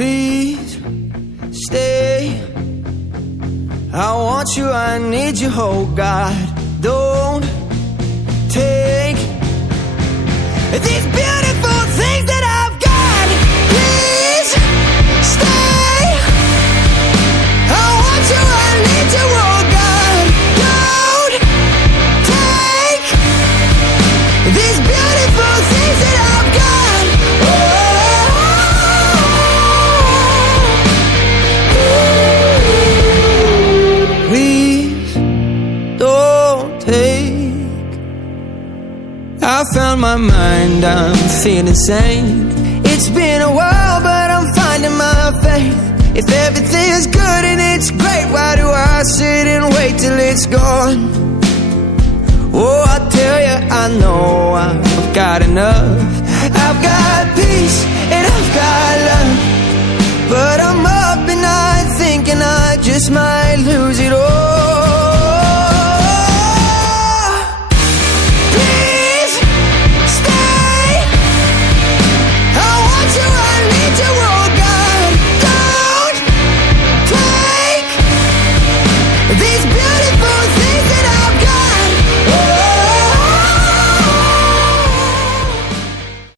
Please stay. I want you, I need you, oh God. Don't take these beautiful things that I've got. Please stay. I want you, I need you, oh God. Don't take these beautiful things that I've got. Please don't take. I found my mind, I'm feeling sane. It's been a while, but I'm finding my faith. If everything's good and it's great, why do I sit and wait till it's gone? Oh, I tell you, I know I've got enough. I've got peace and I've got love, but I'm up at night thinking I just might lose it all. Please stay. I want you, I need you, oh God. Don't take these